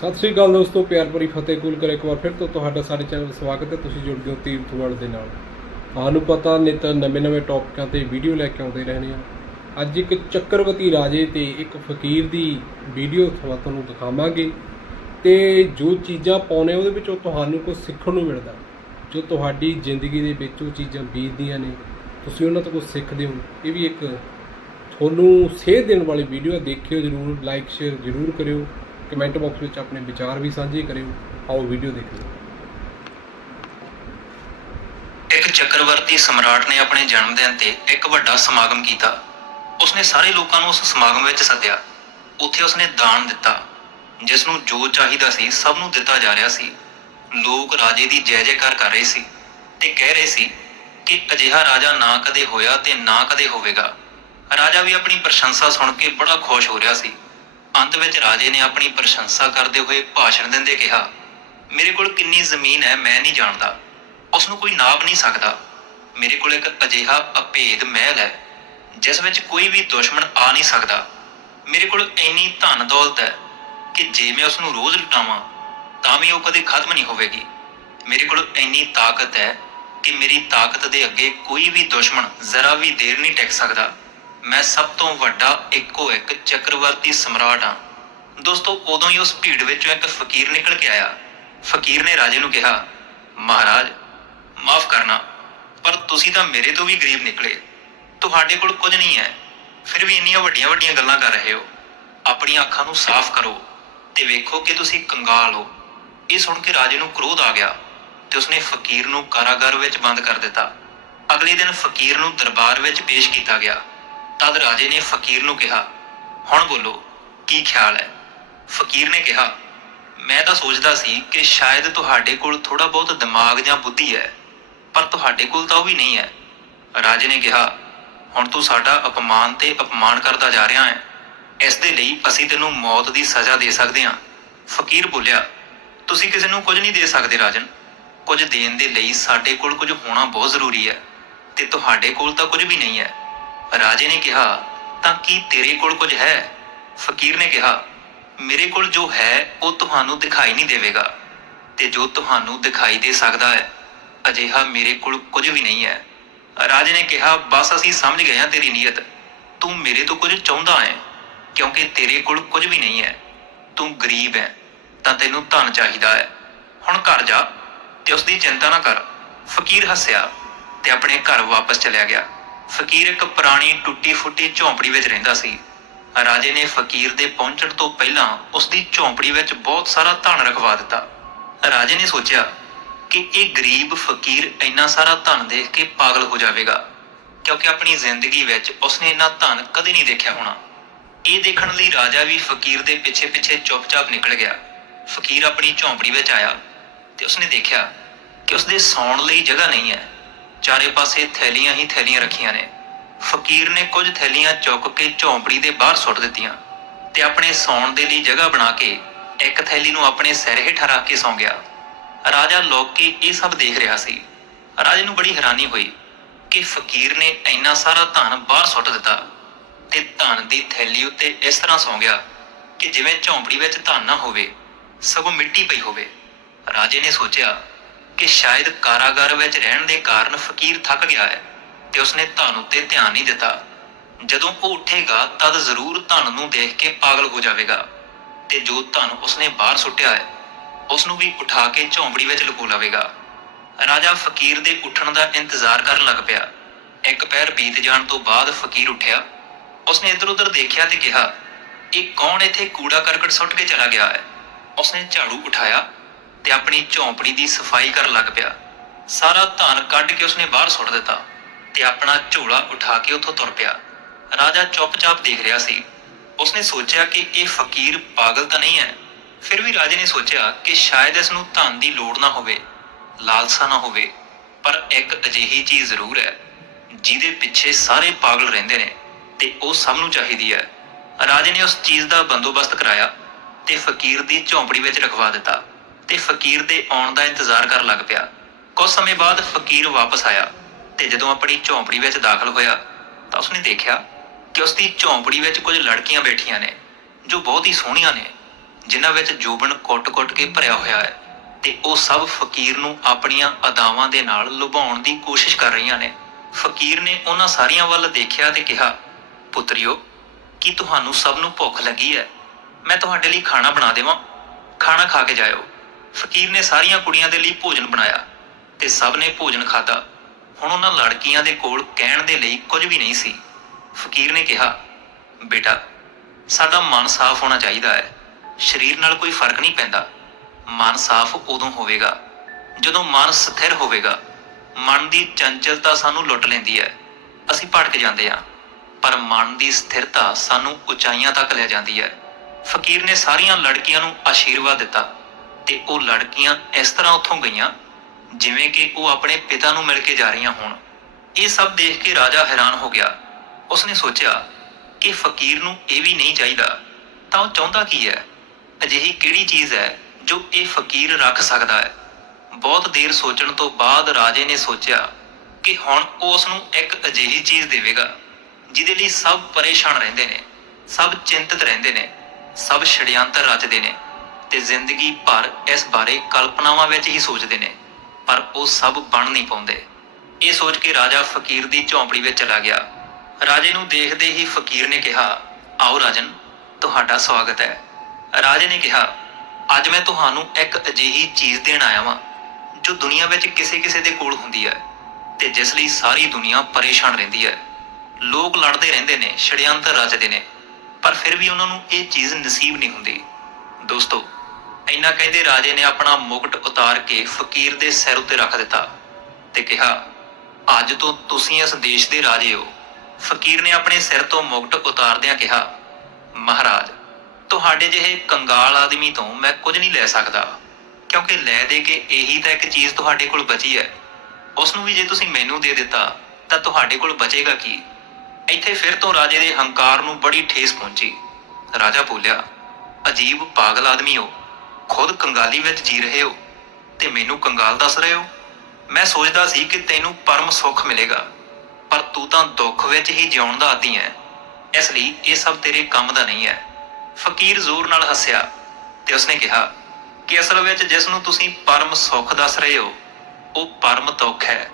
ਸਤਿ ਸ੍ਰੀ ਅਕਾਲ ਦੋਸਤੋ, ਪਿਆਰ ਭਰੀ ਫਤਿਹ ਕੂਲ ਕਰ ਇੱਕ ਵਾਰ ਫਿਰ ਤੋਂ ਤੁਹਾਡਾ ਸਾਡੇ ਚੈਨਲ ਸਵਾਗਤ ਹੈ, ਤੁਸੀਂ ਜੁੜ ਗਏ ਹੋ ਤੀਰਥ ਵਰਲਡ ਦੇ ਨਾਲ। ਤੁਹਾਨੂੰ ਪਤਾ ਨਿਤ ਨਵੇਂ ਨਵੇਂ ਟੌਪਿਕਾਂ ਤੇ ਵੀਡੀਓ ਲੈ ਕੇ ਆਉਂਦੇ ਰਹਿੰਦੇ ਆ ਅੱਜ ਇੱਕ ਚੱਕਰਵਤੀ ਰਾਜੇ ਤੇ ਇੱਕ ਫਕੀਰ ਦੀ ਵੀਡੀਓ ਤੁਹਾਨੂੰ ਦਿਖਾਵਾਂਗੇ ਤੇ ਜੋ ਚੀਜ਼ਾਂ ਪਾਉਨੇ ਉਹਦੇ ਵਿੱਚੋਂ ਤੁਹਾਨੂੰ ਕੁਝ ਸਿੱਖਣ ਨੂੰ ਮਿਲਦਾ। ਜੋ ਤੁਹਾਡੀ ਜ਼ਿੰਦਗੀ ਦੇ ਵਿੱਚ ਉਹ ਚੀਜ਼ਾਂ ਬੀਤਦੀਆਂ ਨੇ, ਤੁਸੀਂ ਉਹਨਾਂ ਤੋਂ ਕੁਝ ਸਿੱਖਦੇ ਹੋ। ਇਹ ਵੀ ਇੱਕ ਤੁਹਾਨੂੰ ਸੇਧ ਦੇਣ ਵਾਲੀ ਵੀਡੀਓ ਦੇਖਿਓ ਜਰੂਰ ਲਾਈਕ ਸ਼ੇਅਰ ਜਰੂਰ ਕਰਿਓ। ਕਮੈਂਟ ਬਾਕਸ ਵਿੱਚ ਆਪਣੇ ਵਿਚਾਰ ਵੀ ਸਾਂਝੇ ਕਰਿਓ, ਆਓ ਵੀਡੀਓ ਦੇਖੀਏ ਇੱਕ ਚੱਕਰਵਰਤੀ ਸਮਰਾਟ ਨੇ ਆਪਣੇ ਜਨਮ ਦਿਨ ਤੇ ਇੱਕ ਵੱਡਾ ਸਮਾਗਮ ਕੀਤਾ। ਉਸਨੇ ਸਾਰੇ ਲੋਕਾਂ ਨੂੰ ਉਸ ਸਮਾਗਮ ਵਿੱਚ ਸੱਦਿਆ। ਉੱਥੇ ਉਸਨੇ ਦਾਨ ਦਿੱਤਾ, ਜਿਸ ਨੂੰ ਜੋ ਚਾਹੀਦਾ ਸੀ ਸਭ ਨੂੰ ਦਿੱਤਾ ਜਾ ਰਿਹਾ ਸੀ। ਲੋਕ ਰਾਜੇ ਦੀ ਜੈ ਜੈਕਾਰ ਕਰ ਰਹੇ ਸੀ ਤੇ ਕਹਿ ਰਹੇ ਸੀ ਕਿ ਅਜਿਹਾ ਰਾਜਾ ਨਾ ਕਦੇ ਹੋਇਆ ਤੇ ਨਾ ਕਦੇ ਹੋਵੇਗਾ। ਰਾਜਾ ਵੀ ਆਪਣੀ ਪ੍ਰਸ਼ੰਸਾ ਸੁਣ ਕੇ ਬੜਾ ਖੁਸ਼ ਹੋ ਰਿਹਾ ਸੀ। ਅੰਤ ਵਿੱਚ ਰਾਜੇ ਨੇ ਆਪਣੀ ਪ੍ਰਸ਼ੰਸਾ ਕਰਦੇ ਹੋਏ ਭਾਸ਼ਣ ਦਿੰਦੇ ਕਿਹਾ, ਮੇਰੇ ਕੋਲ ਕਿੰਨੀ ਜ਼ਮੀਨ ਹੈ ਮੈਂ ਨਹੀਂ ਜਾਣਦਾ। ਉਸ ਨੂੰ ਕੋਈ ਨਾਪ ਨਹੀਂ ਸਕਦਾ। ਮੇਰੇ ਕੋਲ ਇੱਕ ਅਜਿਹਾ ਅਭੇਦ ਮਹਿਲ ਹੈ, ਜਿਸ ਵਿੱਚ ਕੋਈ ਵੀ ਦੁਸ਼ਮਣ ਆ ਨਹੀਂ ਸਕਦਾ। ਮੇਰੇ ਕੋਲ ਇੰਨੀ ਧਨ ਦੌਲਤ ਹੈ ਕਿ ਜੇ ਮੈਂ ਉਸ ਨੂੰ ਰੋਜ਼ ਲੁਟਾਵਾਂ, ਤਾਂ ਵੀ ਉਹ ਕਦੇ ਖਤਮ ਨਹੀਂ ਹੋਵੇਗੀ। ਮੇਰੇ ਕੋਲ ਇੰਨੀ ਤਾਕਤ ਹੈ ਕਿ ਮੇਰੀ ਤਾਕਤ ਦੇ ਅੱਗੇ ਕੋਈ ਵੀ ਦੁਸ਼ਮਣ ਜ਼ਰਾ ਵੀ ਦੇਰ ਨਹੀਂ ਟਿਕ ਸਕਦਾ। ਮੈਂ ਸਭ ਤੋਂ ਵੱਡਾ ਇੱਕੋ ਇੱਕ ਚੱਕਰਵਰਤੀ ਸਮਰਾਟ ਹਾਂ। ਦੋਸਤੋ, ਉਦੋਂ ਹੀ ਉਸ ਭੀੜ ਵਿੱਚੋਂ ਇੱਕ ਫਕੀਰ ਨਿਕਲ ਕੇ ਆਇਆ। ਫਕੀਰ ਨੇ ਰਾਜੇ ਨੂੰ ਕਿਹਾ, ਮਹਾਰਾਜ, ਮਾਫ ਕਰਨਾ, ਪਰ ਤੁਸੀਂ ਤਾਂ ਮੇਰੇ ਤੋਂ ਵੀ ਗਰੀਬ ਨਿਕਲੇ। ਤੁਹਾਡੇ ਕੋਲ ਕੁਝ ਨਹੀਂ ਹੈ। ਫਿਰ ਵੀ ਇੰਨੀਆਂ ਵੱਡੀਆਂ ਵੱਡੀਆਂ ਗੱਲਾਂ ਕਰ ਰਹੇ ਹੋ। ਆਪਣੀਆਂ ਅੱਖਾਂ ਨੂੰ ਸਾਫ਼ ਕਰੋ ਤੇ ਵੇਖੋ ਕਿ ਤੁਸੀਂ ਕੰਗਾਲ ਹੋ। ਇਹ ਸੁਣ ਕੇ ਰਾਜੇ ਨੂੰ ਕ੍ਰੋਧ ਆ ਗਿਆ ਤੇ ਉਸਨੇ ਫਕੀਰ ਨੂੰ ਕਾਰਾਗਰ ਵਿੱਚ ਬੰਦ ਕਰ ਦਿੱਤਾ। ਅਗਲੇ ਦਿਨ ਫਕੀਰ ਨੂੰ ਦਰਬਾਰ ਵਿੱਚ ਪੇਸ਼ ਕੀਤਾ ਗਿਆ। ਤਦ ਰਾਜੇ ਨੇ ਫਕੀਰ ਨੂੰ ਕਿਹਾ, ਹੁਣ ਬੋਲੋ, ਕੀ ਖਿਆਲ ਹੈ? ਫਕੀਰ ਨੇ ਕਿਹਾ, ਮੈਂ ਤਾਂ ਸੋਚਦਾ ਸੀ ਕਿ ਸ਼ਾਇਦ ਤੁਹਾਡੇ ਕੋਲ ਥੋੜਾ ਬਹੁਤ ਦਿਮਾਗ ਜਾਂ ਬੁੱਧੀ ਹੈ, ਪਰ ਤੁਹਾਡੇ ਕੋਲ ਤਾਂ ਉਹ ਵੀ ਨਹੀਂ ਹੈ। ਰਾਜੇ ਨੇ ਕਿਹਾ, ਹੁਣ ਤੂੰ ਸਾਡਾ ਅਪਮਾਨ ਤੇ ਅਪਮਾਨ ਕਰਦਾ ਜਾ ਰਿਹਾ ਹੈ। ਇਸ ਦੇ ਲਈ ਅਸੀਂ ਤੈਨੂੰ ਮੌਤ ਦੀ ਸਜ਼ਾ ਦੇ ਸਕਦੇ ਹਾਂ। ਫਕੀਰ ਬੋਲਿਆ, ਤੁਸੀਂ ਕਿਸੇ ਨੂੰ ਕੁਝ ਨਹੀਂ ਦੇ ਸਕਦੇ ਰਾਜਨ। ਕੁਝ ਦੇਣ ਦੇ ਲਈ ਸਾਡੇ ਕੋਲ ਕੁਝ ਹੋਣਾ ਬਹੁਤ ਜ਼ਰੂਰੀ ਹੈ ਤੇ ਤੁਹਾਡੇ ਕੋਲ ਤਾਂ ਕੁਝ ਵੀ ਨਹੀਂ ਹੈ। ਰਾਜੇ ਨੇ ਕਿਹਾ, ਤਾਂ ਕੀ ਤੇਰੇ ਕੋਲ ਕੁਝ ਹੈ? ਫਕੀਰ ਨੇ ਕਿਹਾ, ਮੇਰੇ ਕੋਲ ਜੋ ਹੈ, ਉਹ ਤੁਹਾਨੂੰ ਦਿਖਾਈ ਨਹੀਂ ਦੇਵੇਗਾ। ਤੇ ਜੋ ਤੁਹਾਨੂੰ ਦਿਖਾਈ ਦੇ ਸਕਦਾ ਹੈ, ਅਜਿਹਾ ਮੇਰੇ ਕੋਲ ਕੁਝ ਵੀ ਨਹੀਂ ਹੈ। ਰਾਜੇ ਨੇ ਕਿਹਾ, ਬਸ ਅਸੀਂ ਸਮਝ ਗਏ ਹਾਂ ਤੇਰੀ ਨੀਅਤ। ਤੂੰ ਮੇਰੇ ਤੋਂ ਕੁਝ ਚਾਹੁੰਦਾ ਹੈ, ਕਿਉਂਕਿ ਤੇਰੇ ਕੋਲ ਕੁਝ ਵੀ ਨਹੀਂ ਹੈ। ਤੂੰ ਗਰੀਬ ਹੈ, ਤਾਂ ਤੈਨੂੰ ਧਨ ਚਾਹੀਦਾ ਹੈ। ਹੁਣ ਘਰ ਜਾ ਤੇ ਉਸ ਦੀ ਚਿੰਤਾ ਨਾ ਕਰ। ਫਕੀਰ ਹੱਸਿਆ ਤੇ ਆਪਣੇ ਘਰ ਵਾਪਸ ਚਲਿਆ ਗਿਆ। ਫਕੀਰ ਇੱਕ ਪੁਰਾਣੀ ਟੁੱਟੀ ਫੁੱਟੀ ਝੌਂਪੜੀ ਵਿੱਚ ਰਹਿੰਦਾ ਸੀ। ਰਾਜੇ ਨੇ ਫਕੀਰ ਦੇ ਪਹੁੰਚਣ ਤੋਂ ਪਹਿਲਾਂ ਉਸ ਦੀ ਝੌਂਪੜੀ ਵਿੱਚ ਬਹੁਤ ਸਾਰਾ ਧਨ ਰਖਵਾ ਦਿੱਤਾ। ਰਾਜੇ ਨੇ ਸੋਚਿਆ ਕਿ ਇਹ ਗਰੀਬ ਫਕੀਰ ਇੰਨਾ ਸਾਰਾ ਧਨ ਦੇਖ ਕੇ ਪਾਗਲ ਹੋ ਜਾਵੇਗਾ, ਕਿਉਂਕਿ ਆਪਣੀ ਜ਼ਿੰਦਗੀ ਵਿੱਚ ਉਸਨੇ ਇੰਨਾ ਧਨ ਕਦੇ ਨਹੀਂ ਦੇਖਿਆ ਹੋਣਾ। ਇਹ ਦੇਖਣ ਲਈ ਰਾਜਾ ਵੀ ਫਕੀਰ ਦੇ ਪਿੱਛੇ-ਪਿੱਛੇ ਚੁੱਪਚਾਪ ਨਿਕਲ ਗਿਆ। ਫਕੀਰ ਆਪਣੀ ਝੌਂਪੜੀ ਵਿੱਚ ਆਇਆ ਤੇ ਉਸਨੇ ਦੇਖਿਆ ਕਿ ਉਸਦੇ ਸੌਣ ਲਈ ਜਗ੍ਹਾ ਨਹੀਂ ਹੈ। ਚਾਰੇ ਪਾਸੇ ਥੈਲੀਆਂ ਹੀ ਥੈਲੀਆਂ ਰੱਖੀਆਂ ਨੇ। ਫਕੀਰ ਨੇ ਕੁਝ ਥੈਲੀਆਂ ਚੁੱਕ ਕੇ ਝੌਂਪੜੀ ਦੇ ਬਾਹਰ ਸੁੱਟ ਦਿੱਤੀਆਂ ਤੇ ਆਪਣੇ ਸੌਣ ਦੇ ਲਈ ਜਗ੍ਹਾ ਬਣਾ ਕੇ ਇੱਕ ਥੈਲੀ ਨੂੰ ਆਪਣੇ ਸਿਰ ਹੇਠ ਰੱਖ ਕੇ ਸੌਂ ਗਿਆ। ਰਾਜਾ ਲੋਕ ਕੇ ਇਹ ਸਭ ਦੇਖ ਰਿਹਾ ਸੀ। ਰਾਜੇ ਨੂੰ ਬੜੀ ਹੈਰਾਨੀ ਹੋਈ ਕਿ ਫਕੀਰ ਨੇ ਇੰਨਾ ਸਾਰਾ ਧਨ ਬਾਹਰ ਸੁੱਟ ਦਿੱਤਾ ਤੇ ਧਨ ਦੀ ਥੈਲੀ ਉੱਤੇ ਇਸ ਤਰ੍ਹਾਂ ਸੌਂ ਗਿਆ ਕਿ ਜਿਵੇਂ ਝੌਂਪੜੀ ਵਿੱਚ ਧਨ ਨਾ ਹੋਵੇ, ਸਗੋਂ ਮਿੱਟੀ ਪਈ ਹੋਵੇ। ਰਾਜੇ ਨੇ ਸੋਚਿਆ ਕਿ ਸ਼ਾਇਦ ਕਾਰਾਗਾਰ ਵਿੱਚ ਰਹਿਣ ਦੇ ਕਾਰਨ ਫਕੀਰ ਥੱਕ ਗਿਆ ਹੈ ਤੇ ਉਸਨੇ ਧਨ ਉੱਤੇ ਧਿਆਨ ਨਹੀਂ ਦਿੱਤਾ। ਜਦੋਂ ਉਹ ਉੱਠੇਗਾ, ਤਦ ਜ਼ਰੂਰ ਧਨ ਨੂੰ ਦੇਖ ਕੇ ਪਾਗਲ ਹੋ ਜਾਵੇਗਾ ਤੇ ਜੋ ਧਨ ਉਸਨੇ ਬਾਹਰ ਸੁੱਟਿਆ ਹੈ ਉਸ ਨੂੰ ਵੀ ਉਠਾ ਕੇ ਝੌਂਪੜੀ ਵਿੱਚ ਲੁਕੋ ਲਵੇਗਾ। ਰਾਜਾ ਫਕੀਰ ਦੇ ਉੱਠਣ ਦਾ ਇੰਤਜ਼ਾਰ ਕਰਨ ਲੱਗ ਪਿਆ। ਇੱਕ ਪੈਰ ਬੀਤ ਜਾਣ ਤੋਂ ਬਾਅਦ ਫਕੀਰ ਉੱਠਿਆ। ਉਸਨੇ ਇੱਧਰ-ਉੱਧਰ ਦੇਖਿਆ ਤੇ ਕਿਹਾ, ਇਹ ਕੌਣ ਇੱਥੇ ਕੂੜਾ ਕਰਕਟ ਸੁੱਟ ਕੇ ਚਲਾ ਗਿਆ ਹੈ? ਉਸਨੇ ਝਾੜੂ ਉਠਾਇਆ ਤੇ ਆਪਣੀ ਝੌਂਪੜੀ ਦੀ ਸਫ਼ਾਈ ਕਰਨ ਲੱਗ ਪਿਆ। ਸਾਰਾ ਧਨ ਕੱਢ ਕੇ ਉਸਨੇ ਬਾਹਰ ਸੁੱਟ ਦਿੱਤਾ ਤੇ ਆਪਣਾ ਝੋਲਾ ਉਠਾ ਕੇ ਉੱਥੋਂ ਤੁਰ ਪਿਆ। ਰਾਜਾ ਚੁੱਪਚਾਪ ਦੇਖ ਰਿਹਾ ਸੀ। ਉਸਨੇ ਸੋਚਿਆ ਕਿ ਇਹ ਫਕੀਰ ਪਾਗਲ ਤਾਂ ਨਹੀਂ ਹੈ। ਫਿਰ ਵੀ ਰਾਜੇ ਨੇ ਸੋਚਿਆ ਕਿ ਸ਼ਾਇਦ ਇਸ ਨੂੰ ਧਨ ਦੀ ਲੋੜ ਨਾ ਹੋਵੇ, ਲਾਲਸਾ ਨਾ ਹੋਵੇ, ਪਰ ਇੱਕ ਅਜਿਹੀ ਚੀਜ਼ ਜ਼ਰੂਰ ਹੈ, ਜਿਹਦੇ ਪਿੱਛੇ ਸਾਰੇ ਪਾਗਲ ਰਹਿੰਦੇ ਨੇ ਤੇ ਉਹ ਸਭ ਨੂੰ ਚਾਹੀਦੀ ਹੈ। ਰਾਜੇ ਨੇ ਉਸ ਚੀਜ਼ ਦਾ ਬੰਦੋਬਸਤ ਕਰਾਇਆ ਤੇ ਫਕੀਰ ਦੀ ਝੌਂਪੜੀ ਵਿੱਚ ਰਖਵਾ ਦਿੱਤਾ। ਤੇ ਫਕੀਰ ਦੇ ਆਉਣ ਦਾ ਇੰਤਜ਼ਾਰ ਕਰਨ ਲੱਗ ਪਿਆ। ਕੁਝ ਸਮੇਂ ਬਾਅਦ ਫਕੀਰ ਵਾਪਸ ਆਇਆ ਤੇ ਜਦੋਂ ਆਪਣੀ ਝੌਂਪੜੀ ਵਿੱਚ ਦਾਖਲ ਹੋਇਆ ਤਾਂ ਉਸਨੇ ਦੇਖਿਆ ਕਿ ਉਸ ਦੀ ਝੌਂਪੜੀ ਵਿੱਚ ਕੁਝ ਲੜਕੀਆਂ ਬੈਠੀਆਂ ਨੇ, ਜੋ ਬਹੁਤ ਹੀ ਸੋਹਣੀਆਂ ਨੇ, ਜਿਨ੍ਹਾਂ ਵਿੱਚ ਜੋਬਨ ਕੁੱਟ-ਕੁੱਟ ਕੇ ਭਰਿਆ ਹੋਇਆ ਹੈ ਤੇ ਉਹ ਸਭ ਫਕੀਰ ਨੂੰ ਆਪਣੀਆਂ ਅਦਾਵਾਂ ਦੇ ਨਾਲ ਲੁਭਾਉਣ ਦੀ ਕੋਸ਼ਿਸ਼ ਕਰ ਰਹੀਆਂ ਨੇ। ਫਕੀਰ ਨੇ ਉਹਨਾਂ ਸਾਰੀਆਂ ਵੱਲ ਦੇਖਿਆ ਤੇ ਕਿਹਾ, ਪੁੱਤਰਿਓ, ਕੀ ਤੁਹਾਨੂੰ ਸਭ ਨੂੰ ਭੁੱਖ ਲੱਗੀ ਹੈ? ਮੈਂ ਤੁਹਾਡੇ ਲਈ ਖਾਣਾ ਬਣਾ ਦੇਵਾਂ। ਖਾਣਾ ਖਾ ਕੇ ਜਾਇਓ। ਫਕੀਰ ਨੇ ਸਾਰੀਆਂ ਕੁੜੀਆਂ ਦੇ ਲਈ ਭੋਜਨ ਬਣਾਇਆ ਤੇ ਸਭ ਨੇ ਭੋਜਨ ਖਾਧਾ। ਹੁਣ ਉਹਨਾਂ ਲੜਕੀਆਂ ਦੇ ਕੋਲ ਕਹਿਣ ਦੇ ਲਈ ਕੁਝ ਵੀ ਨਹੀਂ ਸੀ। ਫਕੀਰ ਨੇ ਕਿਹਾ, ਬੇਟਾ, ਸਾਡਾ ਮਨ ਸਾਫ਼ ਹੋਣਾ ਚਾਹੀਦਾ ਹੈ। ਸਰੀਰ ਨਾਲ ਕੋਈ ਫ਼ਰਕ ਨਹੀਂ ਪੈਂਦਾ। ਮਨ ਸਾਫ਼ ਉਦੋਂ ਹੋਵੇਗਾ, ਜਦੋਂ ਮਨ ਸਥਿਰ ਹੋਵੇਗਾ। ਮਨ ਦੀ ਚੰਚਲਤਾ ਸਾਨੂੰ ਲੁੱਟ ਲੈਂਦੀ ਹੈ। ਅਸੀਂ ਭਟਕ ਜਾਂਦੇ ਹਾਂ, ਪਰ ਮਨ ਦੀ ਸਥਿਰਤਾ ਸਾਨੂੰ ਉਚਾਈਆਂ ਤੱਕ ਲੈ ਜਾਂਦੀ ਹੈ। ਫਕੀਰ ਨੇ ਸਾਰੀਆਂ ਲੜਕੀਆਂ ਨੂੰ ਆਸ਼ੀਰਵਾਦ ਦਿੱਤਾ। ਤੇ ਉਹ ਲੜਕੀਆਂ ਇਸ ਤਰ੍ਹਾਂ ਉੱਥੋਂ ਗਈਆਂ, ਜਿਵੇਂ ਕਿ ਉਹ ਆਪਣੇ ਪਿਤਾ ਨੂੰ ਮਿਲ ਕੇ ਜਾ ਰਹੀਆਂ ਹੋਣ। ਇਹ ਸਭ ਦੇਖ ਕੇ ਰਾਜਾ ਹੈਰਾਨ ਹੋ ਗਿਆ। ਉਸਨੇ ਸੋਚਿਆ ਕਿ ਫਕੀਰ ਨੂੰ ਇਹ ਵੀ ਨਹੀਂ ਚਾਹੀਦਾ, ਤਾਂ ਉਹ ਚਾਹੁੰਦਾ ਕੀ ਹੈ? ਅਜਿਹੀ ਕਿਹੜੀ ਚੀਜ਼ ਹੈ ਜੋ ਇਹ ਫਕੀਰ ਰੱਖ ਸਕਦਾ ਹੈ? ਬਹੁਤ ਦੇਰ ਸੋਚਣ ਤੋਂ ਬਾਅਦ ਰਾਜੇ ਨੇ ਸੋਚਿਆ ਕਿ ਹੁਣ ਉਹ ਉਸ ਨੂੰ ਇੱਕ ਅਜਿਹੀ ਚੀਜ਼ ਦੇਵੇਗਾ, ਜਿਹਦੇ ਲਈ ਸਭ ਪਰੇਸ਼ਾਨ ਰਹਿੰਦੇ ਨੇ, ਸਭ ਚਿੰਤਤ ਰਹਿੰਦੇ ਨੇ, ਸਭ ਛੜਿਆੰਤਰ ਰਚਦੇ ਨੇ। ਤੇ ਜ਼ਿੰਦਗੀ ਭਰ ਇਸ ਬਾਰੇ ਕਲਪਨਾਵਾਂ ਵਿੱਚ ਹੀ ਸੋਚਦੇ ਨੇ, ਪਰ ਉਹ ਸਭ ਬਣ ਨਹੀਂ ਪਾਉਂਦੇ। ਇਹ ਸੋਚ ਕੇ ਰਾਜਾ ਫਕੀਰ ਦੀ ਝੌਂਪੜੀ ਵਿੱਚ ਚਲਾ ਗਿਆ। ਰਾਜੇ ਨੂੰ ਦੇਖਦੇ ਹੀ ਫਕੀਰ ਨੇ ਕਿਹਾ, ਆਓ ਰਾਜਨ, ਤੁਹਾਡਾ ਸਵਾਗਤ ਹੈ। ਰਾਜੇ ਨੇ ਕਿਹਾ, ਅੱਜ ਮੈਂ ਤੁਹਾਨੂੰ ਇੱਕ ਅਜਿਹੀ ਚੀਜ਼ ਦੇਣ ਆਇਆ ਵਾਂ, ਜੋ ਦੁਨੀਆ ਵਿੱਚ ਕਿਸੇ ਕਿਸੇ ਦੇ ਕੋਲ ਹੁੰਦੀ ਹੈ, ਤੇ ਜਿਸ ਲਈ ਸਾਰੀ ਦੁਨੀਆ ਪਰੇਸ਼ਾਨ ਰਹਿੰਦੀ ਹੈ। ਲੋਕ ਲੜਦੇ ਰਹਿੰਦੇ ਨੇ ਛੜਿਅੰਤਰ ਰਚਦੇ ਨੇ, ਪਰ ਫਿਰ ਵੀ ਉਹਨਾਂ ਨੂੰ ਇਹ ਚੀਜ਼ ਨਸੀਬ ਨਹੀਂ ਹੁੰਦੀ। ਦੋਸਤੋ ਇੰਨਾ ਕਹਿੰਦੇ ਰਾਜੇ ਨੇ ਆਪਣਾ ਮੁਕਟ ਉਤਾਰ ਕੇ ਫਕੀਰ ਦੇ ਸਿਰ ਉੱਤੇ ਰੱਖ ਦਿੱਤਾ ਤੇ ਕਿਹਾ, ਅੱਜ ਤੋਂ ਤੁਸੀਂ ਇਸ ਦੇਸ਼ ਦੇ ਰਾਜੇ ਹੋ। ਫਕੀਰ ਨੇ ਆਪਣੇ ਸਿਰ ਤੋਂ ਮੁਕਟ ਉਤਾਰਦਿਆਂ ਕਿਹਾ, ਮਹਾਰਾਜ, ਤੁਹਾਡੇ ਜਿਹੇ ਕੰਗਾਲ ਆਦਮੀ ਤੋਂ ਮੈਂ ਕੁਝ ਨਹੀਂ ਲੈ ਸਕਦਾ, ਕਿਉਂਕਿ ਲੈ ਦੇ ਕੇ ਇਹੀ ਤਾਂ ਇੱਕ ਚੀਜ਼ ਤੁਹਾਡੇ ਕੋਲ ਬਚੀ ਹੈ। ਉਸ ਨੂੰ ਵੀ ਜੇ ਤੁਸੀਂ ਮੈਨੂੰ ਦੇ ਦਿੱਤਾ, ਤਾਂ ਤੁਹਾਡੇ ਕੋਲ ਬਚੇਗਾ ਕੀ? ਇੱਥੇ ਫਿਰ ਤੋਂ ਰਾਜੇ ਦੇ ਹੰਕਾਰ ਨੂੰ ਬੜੀ ਠੇਸ ਪਹੁੰਚੀ। ਰਾਜਾ ਬੋਲਿਆ, ਅਜੀਬ ਪਾਗਲ ਆਦਮੀ ਹੋ। ਖੁਦ ਕੰਗਾਲੀ ਵਿੱਚ ਜੀ ਰਹੇ ਹੋ ਤੇ ਮੈਨੂੰ ਕੰਗਾਲ ਦੱਸ ਰਹੇ ਹੋ। ਮੈਂ ਸੋਚਦਾ ਸੀ ਕਿ ਤੈਨੂੰ ਪਰਮ ਸੁੱਖ ਮਿਲੇਗਾ, ਪਰ ਤੂੰ ਤਾਂ ਦੁੱਖ ਵਿੱਚ ਹੀ ਜਿਉਣ ਦਾ ਆਦੀ ਹੈ ਇਸ ਲਈ ਇਹ ਸਭ ਤੇਰੇ ਕੰਮ ਦਾ ਨਹੀਂ ਹੈ। ਫਕੀਰ ਜ਼ੋਰ ਨਾਲ ਹੱਸਿਆ ਤੇ ਉਸਨੇ ਕਿਹਾ, ਕਿ ਅਸਲ ਵਿੱਚ ਜਿਸ ਨੂੰ ਤੁਸੀਂ ਪਰਮ ਸੁੱਖ ਦੱਸ ਰਹੇ ਹੋ, ਉਹ ਪਰਮ ਦੁੱਖ ਹੈ।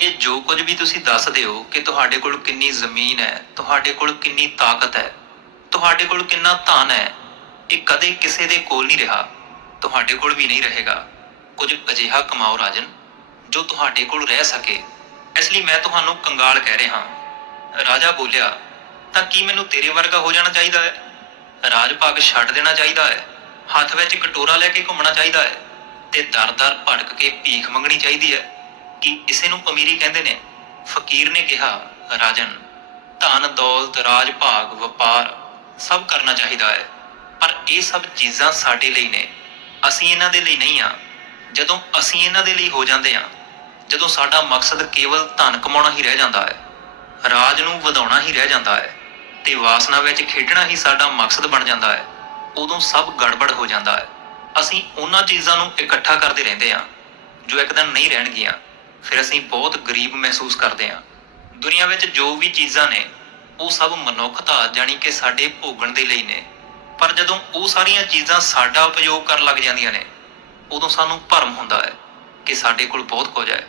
ਇਹ ਜੋ ਕੁਝ ਵੀ ਤੁਸੀਂ ਦੱਸਦੇ ਹੋ ਕਿ ਤੁਹਾਡੇ ਕੋਲ ਕਿੰਨੀ ਜ਼ਮੀਨ ਹੈ, ਤੁਹਾਡੇ ਕੋਲ ਕਿੰਨੀ ਤਾਕਤ ਹੈ, ਤੁਹਾਡੇ ਕੋਲ ਕਿੰਨਾ ਧਨ ਹੈ, ਇਹ ਕਦੇ ਕਿਸੇ ਦੇ ਕੋਲ ਨਹੀਂ ਰਿਹਾ। ਤੁਹਾਡੇ ਕੋਲ ਵੀ ਨਹੀਂ ਰਹੇਗਾ। ਕੁਝ ਅਜਿਹਾ ਕਮਾਓ ਰਾਜਨ, ਜੋ ਤੁਹਾਡੇ ਕੋਲ ਰਹਿ ਸਕੇ। ਇਸ ਲਈ ਮੈਂ ਤੁਹਾਨੂੰ ਕੰਗਾਲ ਕਹਿ ਰਿਹਾ ਹਾਂ। ਰਾਜਾ ਬੋਲਿਆ, ਤਾਂ ਕੀ ਮੈਨੂੰ ਤੇਰੇ ਵਰਗਾ ਹੋ ਜਾਣਾ ਚਾਹੀਦਾ ਹੈ? ਰਾਜ ਭਾਗ ਛੱਡ ਦੇਣਾ ਚਾਹੀਦਾ ਹੈ? ਹੱਥ ਵਿੱਚ ਕਟੋਰਾ ਲੈ ਕੇ ਘੁੰਮਣਾ ਚਾਹੀਦਾ ਹੈ? ਤੇ ਦਰ-ਦਰ ਭਟਕ ਕੇ ਭੀਖ ਮੰਗਣੀ ਚਾਹੀਦੀ ਹੈ? ਕਿ ਇਸੇ ਨੂੰ ਅਮੀਰੀ ਕਹਿੰਦੇ ਨੇ? ਫਕੀਰ ਨੇ ਕਿਹਾ, ਰਾਜਨ, ਧਨ, ਦੌਲਤ ਰਾਜ ਭਾਗ ਵਪਾਰ ਸਭ ਕਰਨਾ ਚਾਹੀਦਾ ਹੈ, ਪਰ ਇਹ ਸਭ ਚੀਜ਼ਾਂ ਸਾਡੇ ਲਈ ਨੇ। ਅਸੀਂ ਇਹਨਾਂ ਦੇ ਲਈ ਨਹੀਂ ਆ। ਜਦੋਂ ਅਸੀਂ ਇਹਨਾਂ ਦੇ ਲਈ ਹੋ ਜਾਂਦੇ ਆ, ਜਦੋਂ ਸਾਡਾ ਮਕਸਦ ਕੇਵਲ ਧਨ ਕਮਾਉਣਾ ਹੀ ਰਹਿ ਜਾਂਦਾ ਹੈ, ਰਾਜ ਨੂੰ ਵਧਾਉਣਾ ਹੀ ਰਹਿ ਜਾਂਦਾ ਹੈ ਤੇ ਵਾਸਨਾ ਵਿੱਚ ਖੇਡਣਾ ਹੀ ਸਾਡਾ ਮਕਸਦ ਬਣ ਜਾਂਦਾ ਹੈ, ਉਦੋਂ ਸਭ ਗੜਬੜ ਹੋ ਜਾਂਦਾ ਹੈ। ਅਸੀਂ ਉਹਨਾਂ ਚੀਜ਼ਾਂ ਨੂੰ ਇਕੱਠਾ ਕਰਦੇ ਰਹਿੰਦੇ ਹਾਂ ਜੋ ਇੱਕ ਦਿਨ ਨਹੀਂ ਰਹਿਣਗੀਆਂ, ਫਿਰ ਅਸੀਂ ਬਹੁਤ ਗਰੀਬ ਮਹਿਸੂਸ ਕਰਦੇ ਹਾਂ ਦੁਨੀਆ ਵਿੱਚ ਜੋ ਵੀ ਚੀਜ਼ਾਂ ਨੇ, ਉਹ ਸਭ ਮਨੁੱਖਤਾ ਜਾਣੀ ਕਿ ਸਾਡੇ ਭੋਗਣ ਦੇ ਲਈ ਨੇ। ਪਰ ਜਦੋਂ ਉਹ ਸਾਰੀਆਂ ਚੀਜ਼ਾਂ ਸਾਡਾ ਉਪਯੋਗ ਕਰਨ ਲੱਗ ਜਾਂਦੀਆਂ ਨੇ, ਉਦੋਂ ਸਾਨੂੰ ਭਰਮ ਹੁੰਦਾ ਹੈ ਕਿ ਸਾਡੇ ਕੋਲ ਬਹੁਤ ਕੁਝ ਹੈ।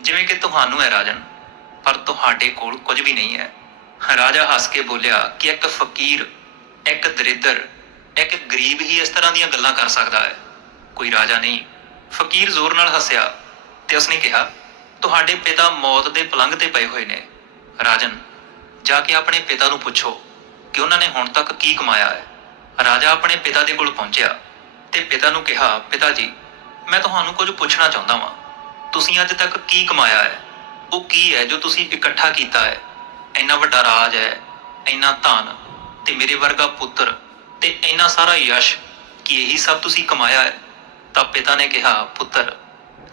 ਜਿਵੇਂ ਕਿ ਤੁਹਾਨੂੰ ਹੈ ਰਾਜਨ, ਪਰ ਤੁਹਾਡੇ ਕੋਲ ਕੁਝ ਵੀ ਨਹੀਂ ਹੈ। ਰਾਜਾ ਹੱਸ ਕੇ ਬੋਲਿਆ ਕਿ ਇੱਕ ਫਕੀਰ, ਇੱਕ ਦਰਿਦਰ, ਇੱਕ ਗਰੀਬ ਹੀ ਇਸ ਤਰ੍ਹਾਂ ਦੀਆਂ ਗੱਲਾਂ ਕਰ ਸਕਦਾ ਹੈ। ਕੋਈ ਰਾਜਾ ਨਹੀਂ। ਫਕੀਰ ਜ਼ੋਰ ਨਾਲ ਹੱਸਿਆ ਤੇ ਉਸਨੇ ਕਿਹਾ, ਤੁਹਾਡੇ ਪਿਤਾ ਮੌਤ ਦੇ ਪਲੰਘ ਤੇ ਪਏ ਹੋਏ ਨੇ। ਰਾਜਨ, ਜਾ ਕੇ ਆਪਣੇ ਪਿਤਾ ਨੂੰ ਪੁੱਛੋ ਕਿ ਉਹਨਾਂ ਨੇ ਹੁਣ ਤੱਕ ਕੀ ਕਮਾਇਆ ਹੈ। ਰਾਜਾ ਆਪਣੇ ਪਿਤਾ ਦੇ ਕੋਲ ਪਹੁੰਚਿਆ ਤੇ ਪਿਤਾ ਨੂੰ ਕਿਹਾ, ਪਿਤਾ ਜੀ, ਮੈਂ ਤੁਹਾਨੂੰ ਕੁਝ ਪੁੱਛਣਾ ਚਾਹੁੰਦਾ ਹਾਂ ਤੁਸੀਂ ਅੱਜ ਤੱਕ ਕੀ ਕਮਾਇਆ ਹੈ? ਉਹ ਕੀ ਹੈ ਜੋ ਤੁਸੀਂ ਇਕੱਠਾ ਕੀਤਾ ਹੈ? ਇੰਨਾ ਵੱਡਾ ਰਾਜ ਹੈ, ਇੰਨਾ ਧਨ ਤੇ ਮੇਰੇ ਵਰਗਾ ਪੁੱਤਰ ਤੇ ਇੰਨਾ ਸਾਰਾ ਯਸ਼, ਕੀ ਇਹੀ ਸਭ ਤੁਸੀਂ ਕਮਾਇਆ ਹੈ? ਤਾਂ ਪਿਤਾ ਨੇ ਕਿਹਾ, ਪੁੱਤਰ,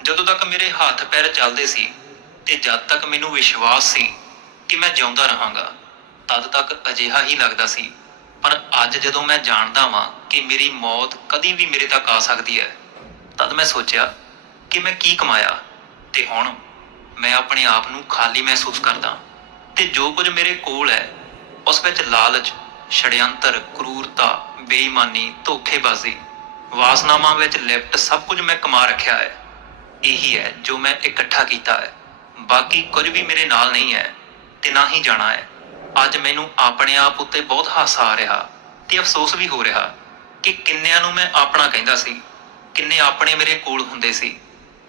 ਜਦੋਂ ਤੱਕ ਮੇਰੇ ਹੱਥ ਪੈਰ ਚੱਲਦੇ ਸੀ ਤੇ ਜਦ ਤੱਕ ਮੈਨੂੰ ਵਿਸ਼ਵਾਸ ਸੀ ਕਿ ਮੈਂ ਜਿਉਂਦਾ ਰਹਾਂਗਾ, ਤਦ ਤੱਕ ਅਜਿਹਾ ਹੀ ਲੱਗਦਾ ਸੀ ਪਰ ਅੱਜ ਜਦੋਂ ਮੈਂ ਜਾਣਦਾ ਵਾਂ ਕਿ ਮੇਰੀ ਮੌਤ ਕਦੀ ਵੀ ਮੇਰੇ ਤੱਕ ਆ ਸਕਦੀ ਹੈ ਤਦ ਮੈਂ ਸੋਚਿਆ ਕਿ ਮੈਂ ਕੀ ਕਮਾਇਆ ਤੇ ਹੁਣ ਮੈਂ ਆਪਣੇ ਆਪ ਨੂੰ ਖਾਲੀ ਮਹਿਸੂਸ ਕਰਦਾ ਤੇ ਜੋ ਕੁਝ ਮੇਰੇ ਕੋਲ ਹੈ ਉਸ ਵਿੱਚ ਲਾਲਚ, ਛੜਿਅੰਤਰ, ਕਰੂਰਤਾ, ਬੇਈਮਾਨੀ ਧੋਖੇਬਾਜ਼ੀ ਵਾਸਨਾਵਾਂ ਵਿੱਚ ਲਿਪਟ ਸਭ ਕੁਝ ਮੈਂ ਕਮਾ ਰੱਖਿਆ ਹੈ। ਇਹੀ ਹੈ ਜੋ ਮੈਂ ਇਕੱਠਾ ਕੀਤਾ ਹੈ। ਬਾਕੀ ਕੁਝ ਵੀ ਮੇਰੇ ਨਾਲ ਨਹੀਂ ਹੈ ਤੇ ਨਾ ਹੀ ਜਾਣਾ ਹੈ। ਅੱਜ ਮੈਨੂੰ ਆਪਣੇ ਆਪ ਉੱਤੇ ਬਹੁਤ ਹਾਸਾ ਆ ਰਿਹਾ ਤੇ ਅਫਸੋਸ ਵੀ ਹੋ ਰਿਹਾ ਕਿ ਕਿੰਨਿਆਂ ਨੂੰ ਮੈਂ ਆਪਣਾ ਕਹਿੰਦਾ ਸੀ, ਕਿੰਨੇ ਆਪਣੇ ਮੇਰੇ ਕੋਲ ਹੁੰਦੇ ਸੀ,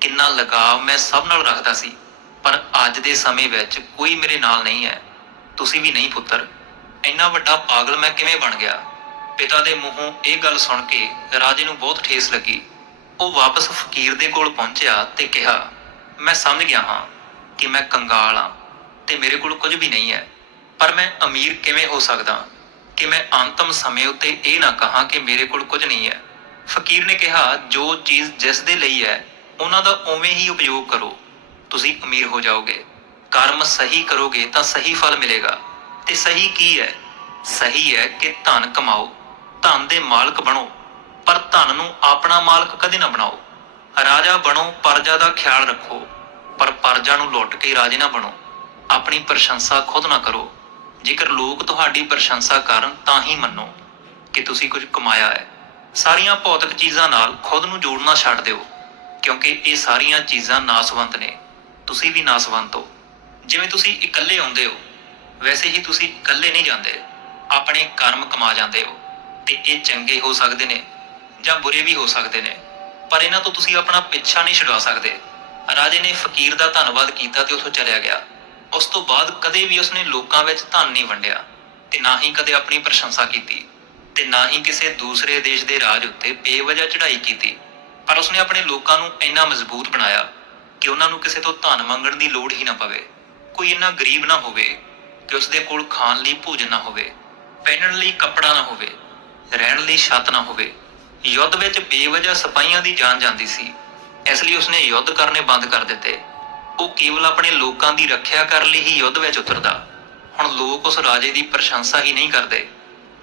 ਕਿੰਨਾ ਲਗਾਵ ਮੈਂ ਸਭ ਨਾਲ ਰੱਖਦਾ ਸੀ, ਪਰ ਅੱਜ ਦੇ ਸਮੇਂ ਵਿੱਚ ਕੋਈ ਮੇਰੇ ਨਾਲ ਨਹੀਂ ਹੈ। ਤੁਸੀਂ ਵੀ ਨਹੀਂ ਪੁੱਤਰ, ਇੰਨਾ ਵੱਡਾ ਪਾਗਲ ਮੈਂ ਕਿਵੇਂ ਬਣ ਗਿਆ? ਪਿਤਾ ਦੇ ਮੂੰਹੋਂ ਇਹ ਗੱਲ ਸੁਣ ਕੇ ਰਾਜੇ ਨੂੰ ਬਹੁਤ ਠੇਸ ਲੱਗੀ। ਉਹ ਵਾਪਸ ਫਕੀਰ ਦੇ ਕੋਲ ਪਹੁੰਚਿਆ ਤੇ ਕਿਹਾ, ਮੈਂ ਸਮਝ ਗਿਆ ਹਾਂ ਕਿ ਮੈਂ ਕੰਗਾਲ ਹਾਂ ਤੇ ਮੇਰੇ ਕੋਲ ਕੁਝ ਵੀ ਨਹੀਂ ਹੈ। ਪਰ ਮੈਂ ਅਮੀਰ ਕਿਵੇਂ ਹੋ ਸਕਦਾ ਕਿ ਮੈਂ ਅੰਤਮ ਸਮੇਂ ਉੱਤੇ ਇਹ ਨਾ ਕਹਾਂ ਕਿ ਮੇਰੇ ਕੋਲ ਕੁਝ ਨਹੀਂ ਹੈ? ਫਕੀਰ ਨੇ ਕਿਹਾ, ਜੋ ਚੀਜ਼ ਜਿਸ ਦੇ ਲਈ ਹੈ, ਉਹਨਾਂ ਦਾ ਉਵੇਂ ਹੀ ਉਪਯੋਗ ਕਰੋ। ਤੁਸੀਂ ਅਮੀਰ ਹੋ ਜਾਓਗੇ। ਕਰਮ ਸਹੀ ਕਰੋਗੇ ਤਾਂ ਸਹੀ ਫਲ ਮਿਲੇਗਾ। ਤੇ ਸਹੀ ਕੀ ਹੈ? ਸਹੀ ਹੈ ਕਿ ਧਨ ਕਮਾਓ। ਧਨ ਦੇ ਮਾਲਕ ਬਣੋ। ਪਰ ਧਨ ਨੂੰ ਆਪਣਾ ਮਾਲਕ ਕਦੇ ਨਾ ਬਣਾਓ। ਰਾਜਾ ਬਣੋ, ਪਰਜਾ ਦਾ ਖਿਆਲ ਰੱਖੋ। ਪਰ ਪਰਜਾ ਨੂੰ ਲੁੱਟ ਕੇ ਰਾਜੇ ਨਾ ਬਣੋ। ਆਪਣੀ ਪ੍ਰਸ਼ੰਸਾ ਖੁਦ ਨਾ ਕਰੋ। ਜੇਕਰ ਲੋਕ ਤੁਹਾਡੀ ਪ੍ਰਸ਼ੰਸਾ ਕਰਨ ਤਾਂ ਹੀ ਮੰਨੋ ਕਿ ਤੁਸੀਂ ਕੁਝ ਕਮਾਇਆ ਹੈ। ਸਾਰੀਆਂ ਭੌਤਿਕ ਚੀਜ਼ਾਂ ਨਾਲ ਖੁਦ ਨੂੰ ਜੋੜਨਾ ਛੱਡ ਦਿਓ, ਕਿਉਂਕਿ ਇਹ ਸਾਰੀਆਂ ਚੀਜ਼ਾਂ ਨਾਸਵੰਤ ਨੇ। ਤੁਸੀਂ ਵੀ ਨਾਸਵੰਤ ਹੋ। ਜਿਵੇਂ ਤੁਸੀਂ ਇਕੱਲੇ ਆਉਂਦੇ ਹੋ, ਵੈਸੇ ਹੀ ਤੁਸੀਂ ਇਕੱਲੇ ਨਹੀਂ ਜਾਂਦੇ। ਆਪਣੇ ਕਰਮ ਕਮਾ ਜਾਂਦੇ ਹੋ, ਤੇ ਇਹ ਚੰਗੇ ਹੋ ਸਕਦੇ ਨੇ ਜਾਂ ਬੁਰੇ ਵੀ ਹੋ ਸਕਦੇ ਨੇ। ਪਰ ਇਹਨਾਂ ਤੋਂ ਤੁਸੀਂ ਆਪਣਾ ਪਿੱਛਾ ਨਹੀਂ ਛੁਡਾ ਸਕਦੇ। ਰਾਜੇ ਨੇ ਫਕੀਰ ਦਾ ਧੰਨਵਾਦ ਕੀਤਾ ਤੇ ਉੱਥੋਂ ਚਲਿਆ ਗਿਆ। ਉਸ ਤੋਂ ਬਾਅਦ ਕਦੇ ਵੀ ਉਸਨੇ ਲੋਕਾਂ ਵਿੱਚ ਧਨ ਨਹੀਂ ਵੰਡਿਆ ਤੇ ਨਾ ਹੀ ਕਦੇ ਆਪਣੀ ਪ੍ਰਸ਼ੰਸਾ ਕੀਤੀ ਤੇ ਨਾ ਹੀ ਕਿਸੇ ਦੂਸਰੇ ਦੇਸ਼ ਦੇ ਰਾਜ ਉੱਤੇ ਬੇਵਜ੍ਹਾ ਚੜ੍ਹਾਈ ਕੀਤੀ। ਪਰ ਉਸਨੇ ਆਪਣੇ ਲੋਕਾਂ ਨੂੰ ਇੰਨਾ ਮਜ਼ਬੂਤ ਬਣਾਇਆ ਕਿ ਉਹਨਾਂ ਨੂੰ ਕਿਸੇ ਤੋਂ ਧਨ ਮੰਗਣ ਦੀ ਲੋੜ ਹੀ ਨਾ ਪਵੇ। ਕੋਈ ਇੰਨਾ ਗਰੀਬ ਨਾ ਹੋਵੇ ਕਿ ਉਸਦੇ ਕੋਲ ਖਾਣ ਲਈ ਭੋਜਨ ਨਾ ਹੋਵੇ, ਪਹਿਨਣ ਲਈ ਕੱਪੜਾ ਨਾ ਹੋਵੇ, ਰਹਿਣ ਲਈ ਛੱਤ ਨਾ ਹੋਵੇ। ਯੁੱਧ ਵਿੱਚ ਬੇਵਜ੍ਹਾ ਸਿਪਾਹੀਆਂ ਦੀ ਜਾਨ ਜਾਂਦੀ ਸੀ। ਇਸ ਲਈ ਉਸਨੇ ਯੁੱਧ ਕਰਨੇ ਬੰਦ ਕਰ ਦਿੱਤੇ। ਉਹ ਕੇਵਲ ਆਪਣੇ ਲੋਕਾਂ ਦੀ ਰੱਖਿਆ ਕਰਨ ਲਈ ਹੀ ਯੁੱਧ ਵਿੱਚ ਉਤਰਦਾ। ਹੁਣ ਲੋਕ ਉਸ ਰਾਜੇ ਦੀ ਪ੍ਰਸ਼ੰਸਾ ਹੀ ਨਹੀਂ ਕਰਦੇ,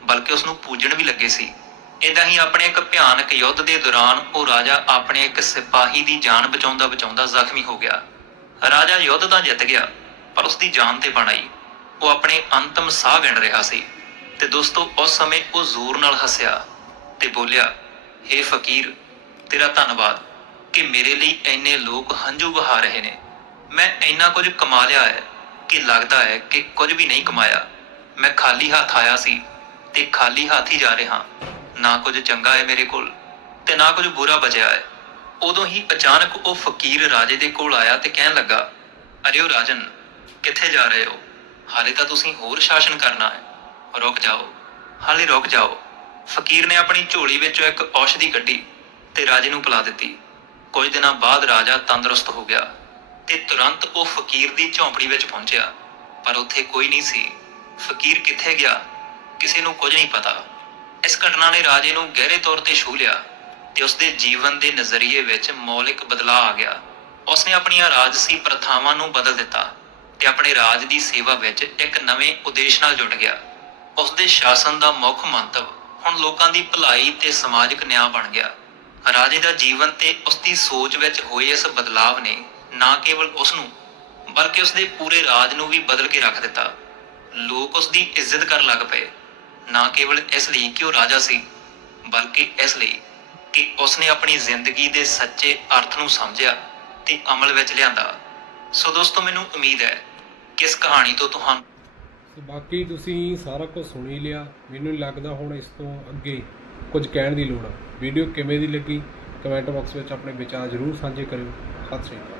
ਬਲਕਿ ਉਸ ਨੂੰ ਪੂਜਣ ਵੀ ਲੱਗੇ ਸੀ। ਇਦਾਂ ਹੀ ਆਪਣੇ ਇੱਕ ਭਿਆਨਕ ਯੁੱਧ ਦੇ ਦੌਰਾਨ ਉਹ ਰਾਜਾ ਆਪਣੇ ਇੱਕ ਸਿਪਾਹੀ ਦੀ ਜਾਨ ਬਚਾਉਂਦਾ ਬਚਾਉਂਦਾ ਜ਼ਖਮੀ ਹੋ ਗਿਆ। ਰਾਜਾ ਯੁੱਧ ਤਾਂ ਜਿੱਤ ਗਿਆ, ਪਰ ਉਸ ਦੀ ਜਾਨ ਤੇ ਬਣ ਆਈ। ਉਹ ਆਪਣੇ ਅੰਤਮ ਸਾਹ ਗਿਣ ਰਿਹਾ ਸੀ ਤੇ ਦੋਸਤੋ ਉਸ ਸਮੇਂ ਉਹ ਜ਼ੋਰ ਨਾਲ ਹੱਸਿਆ ਤੇ ਬੋਲਿਆ हे ਫਕੀਰ, ਤੇਰਾ ਧੰਨਵਾਦ ਕਿ ਮੇਰੇ ਲਈ ਇੰਨੇ ਲੋਕ ਹੰਝੂ ਵਹਾ ਰਹੇ ਨੇ। ਮੈਂ ਇੰਨਾ ਕੁਝ ਕਮਾ ਲਿਆ ਹੈ ਕਿ ਲੱਗਦਾ ਹੈ ਕਿ ਕੁਝ ਵੀ ਨਹੀਂ ਕਮਾਇਆ। ਮੈਂ ਖਾਲੀ ਹੱਥ ਆਇਆ ਸੀ ਤੇ ਖਾਲੀ ਹੱਥ ਹੀ ਜਾ ਰਿਹਾ। ਨਾ ਕੁਝ ਚੰਗਾ ਹੈ ਮੇਰੇ ਕੋਲ ਤੇ ਨਾ ਕੁਝ ਬੁਰਾ ਬਚਿਆ ਹੈ। ਉਦੋਂ ਹੀ ਅਚਾਨਕ ਉਹ ਫਕੀਰ ਰਾਜੇ ਦੇ ਕੋਲ ਆਇਆ ਤੇ ਕਹਿਣ ਲੱਗਾ, ਅਰੇ ਅਰਿਓ ਰਾਜਨ, ਕਿੱਥੇ ਜਾ ਰਹੇ ਹੋ? ਹਾਲੇ ਤਾਂ ਤੁਸੀਂ ਹੋਰ ਸ਼ਾਸਨ ਕਰਨਾ ਹੈ। ਰੁਕ ਜਾਓ, ਹਾਲੇ ਰੁਕ ਜਾਓ। ਫਕੀਰ ਨੇ ਆਪਣੀ ਝੋਲੀ ਵਿੱਚੋਂ ਇੱਕ ਔਸ਼ਧੀ ਕੱਢੀ ਤੇ ਰਾਜੇ ਨੂੰ ਪਿਲਾ ਦਿੱਤੀ। ਕੁਝ ਦਿਨਾਂ ਬਾਅਦ ਰਾਜਾ ਤੰਦਰੁਸਤ ਹੋ ਗਿਆ। ਤੇ ਤੁਰੰਤ ਉਹ ਫਕੀਰ ਦੀ ਝੌਂਪੜੀ ਵਿੱਚ ਪਹੁੰਚਿਆ। ਪਰ ਉੱਥੇ ਕੋਈ ਨਹੀਂ ਸੀ। ਫਕੀਰ ਕਿੱਥੇ ਗਿਆ, ਕਿਸੇ ਨੂੰ ਕੁਝ ਨਹੀਂ ਪਤਾ। ਇਸ ਘਟਨਾ ਨੇ ਰਾਜੇ ਨੂੰ ਗਹਿਰੇ ਤੌਰ ਤੇ ਛੂ ਲਿਆ ਤੇ ਉਸਦੇ ਜੀਵਨ ਦੇ ਨਜ਼ਰੀਏ ਵਿੱਚ ਮੌਲਿਕ ਬਦਲਾਅ ਆ ਗਿਆ। ਉਸਨੇ ਆਪਣੀਆਂ ਰਾਜਸੀ ਪ੍ਰਥਾਵਾਂ ਨੂੰ ਬਦਲ ਦਿੱਤਾ ਤੇ ਆਪਣੇ ਰਾਜ ਦੀ ਸੇਵਾ ਵਿੱਚ ਇੱਕ ਨਵੇਂ ਉਦੇਸ਼ ਨਾਲ ਜੁੜ ਗਿਆ। ਉਸਦੇ ਸ਼ਾਸਨ ਦਾ ਮੁੱਖ ਮੰਤਵ ਹੁਣ ਲੋਕਾਂ ਦੀ ਭਲਾਈ ਤੇ ਸਮਾਜਿਕ ਨਿਆਂ ਬਣ ਗਿਆ। ਰਾਜੇ ਦਾ ਜੀਵਨ ਤੇ ਉਸਦੀ ਸੋਚ ਵਿੱਚ ਹੋਏ ਇਸ ਬਦਲਾਅ ਨੇ ਨਾ ਕੇਵਲ ਉਸ ਨੂੰ ਬਲਕਿ ਉਸਦੇ ਪੂਰੇ ਰਾਜ ਨੂੰ ਵੀ ਬਦਲ ਕੇ ਰੱਖ ਦਿੱਤਾ। ਲੋਕ ਉਸ ਦੀ ਇੱਜ਼ਤ ਕਰਨ ਲੱਗ ਪਏ। ਨਾ ਕੇਵਲ ਇਸ ਲਈ ਕਿ ਉਹ ਰਾਜਾ ਸੀ, ਬਲਕਿ ਇਸ ਲਈ ਕਿ ਉਸਨੇ ਆਪਣੀ ਜ਼ਿੰਦਗੀ ਦੇ ਸੱਚੇ ਅਰਥ ਨੂੰ ਸਮਝਿਆ ਤੇ ਅਮਲ ਵਿੱਚ ਲਿਆਂਦਾ। ਸੋ ਦੋਸਤੋ, ਮੈਨੂੰ ਉਮੀਦ ਹੈ ਕਿ ਇਸ ਕਹਾਣੀ ਤੋਂ ਤੁਹਾਨੂੰ ਤੇ ਬਾਕੀ ਤੁਸੀਂ ਸਾਰਾ ਕੁਝ ਸੁਣ ਹੀ ਲਿਆ। ਮੈਨੂੰ ਲੱਗਦਾ ਹੁਣ ਇਸ ਤੋਂ ਅੱਗੇ ਕੁਝ ਕਹਿਣ ਦੀ ਲੋੜ ਆ। ਵੀਡੀਓ ਕਿਵੇਂ ਦੀ ਲੱਗੀ? ਕਮੈਂਟ ਬਾਕਸ ਵਿੱਚ ਆਪਣੇ ਵਿਚਾਰ ਜ਼ਰੂਰ ਸਾਂਝੇ ਕਰਿਓ। ਸਤਿ ਸ਼੍ਰੀ ਅਕਾਲ।